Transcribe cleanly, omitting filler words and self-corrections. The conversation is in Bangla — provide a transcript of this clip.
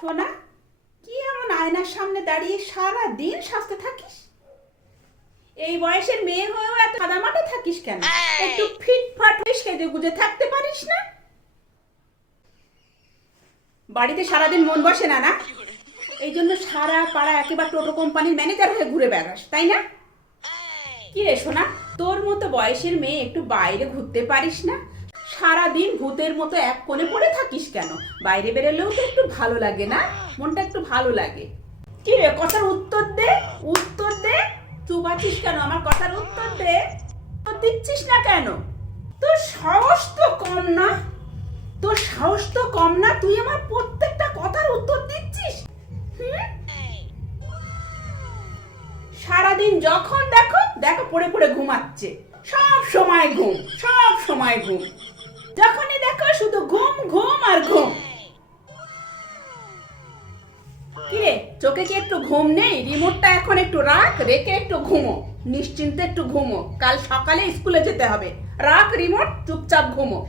সোনা, কি এমন আয়নার সামনে দাঁড়িয়ে সারা দিন সাজতে থাকিস? এই বয়সের মেয়ে হয়েও এত সাদামাটা থাকিস কেন? একটু ফিটফাট হয়ে সেজে গুজে থাকতে পারিস না? বাড়িতে সারাদিন মন বসে না না, এই জন্য সারা পাড়া একেবারে টোটো কোম্পানির ম্যানেজার হয়ে ঘুরে বেড়াস, তাই না? কি রে সোনা, তোর মতো বয়সের মেয়ে একটু বাইরে ঘুরতে পারিস না? সারাদিন ভূতের মতো এক কোণে পড়ে থাকিস কেন? বাইরে বেরোলেও তো একটু ভালো লাগে না? মনটা একটু ভালো লাগে। কি রে, কথার উত্তর দে, উত্তর দে। চুপ আছিস কেন? আমার কথার উত্তর দে। উত্তর দিচ্ছিস না কেন? তোর সাহস তো কম না, তোর সাহস তো কম না, তুই আমার প্রত্যেকটা কথার উত্তর দিচ্ছিস। সারাদিন যখন দেখো দেখো পড়ে পড়ে ঘুমাচ্ছে, সব সময় ঘুম, সব সময় ঘুম, যখনই দেখো শুধু ঘুম ঘুম আর ঘুম। কিরে, চোখে কি একটু ঘুম নেই? রিমোটটা এখন একটু রাখ, রেখে একটু ঘুমো, নিশ্চিন্তে একটু ঘুমো, কাল সকালে স্কুলে যেতে হবে। রাখ রিমোট, চুপচাপ ঘুমো।